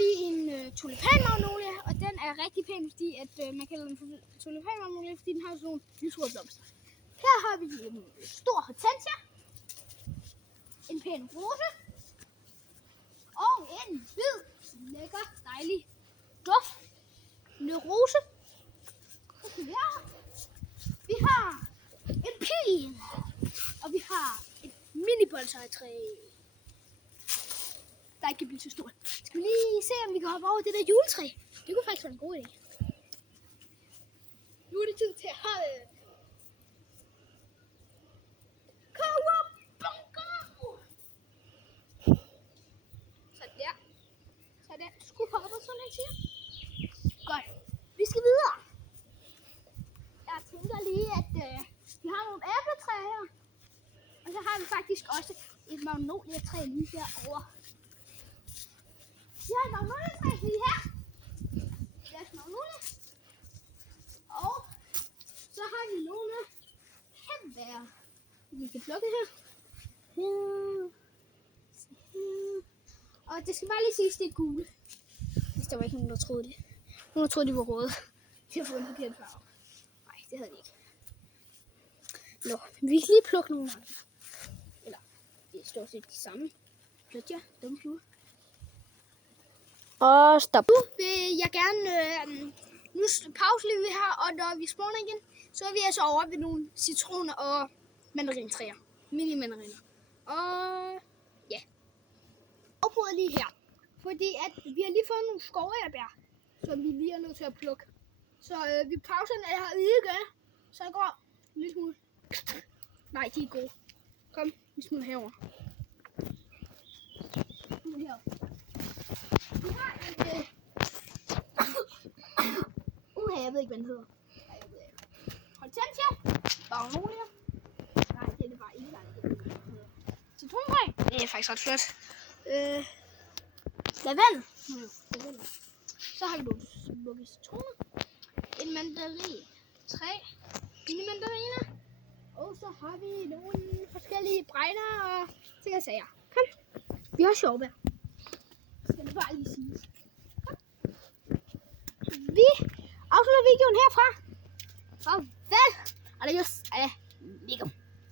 vi en tulipanmagnolie, og den er rigtig pæn, fordi at, man kalder den for tulipanmagnolie, fordi den har sådan nogle lyserøde blomster. Her har vi en stor hortensia, en pæn rose, og en hvid, lækker, dejlig duftende rose. Vi har en pil, og vi har et mini-bonsai-træ, der ikke kan blive så stort. Skal vi lige se, om vi kan hoppe over det der juletræ? Det kunne faktisk være en god idé. Nu er det tid til at holde. Sådan der. Sådan. Skub hoppet, sådan jeg siger. Godt. Vi skal videre. Jeg tænker lige, at vi har nogle æbletræer her. Og så har vi faktisk også et magnolietræ lige herovre. Vi har et magnolietræ lige her. Det er et magnolie. Og så har vi nogle hembær, vi kan plukke her. Og det skal bare lige siges, det er gule. Hvis der var ikke nogen, der troede det. Nogen, der troede, de var røde. De har fået en forkert farve. Nej, det havde de ikke. Nå, vi kan lige plukke nogle andre. Eller, det er stort set de samme. Flyt jer, dumme fluer. Og stop. Nu vil jeg gerne, nu pauser vi her, og når vi spawner igen, så er vi altså over ved nogle citroner og mandarintræer. Mini-mandariner. Og ja. Afbryder lige her, fordi at vi har lige fået nogle skoværbær, som vi lige er nødt til at plukke. Så vi pauser den her igen, så jeg går en lille smule. Nej, de er gode. Kom, vi smider herover. Vi har et... jeg ved ikke, hvad den hedder. Hortensia. Magnolia. Nej, det er bare ikke der. Citrontræ. Det er faktisk ret flot. Lavendel. Så har vi nogle smukke citroner. En mandarin. 3 mini-mandariner. Og så har vi nogle forskellige bregner og ting og sager. Kom. Vi har jordbær. Skal det bare lige sige. Vi afslutter videoen herfra. Farvel. Adios. Adios.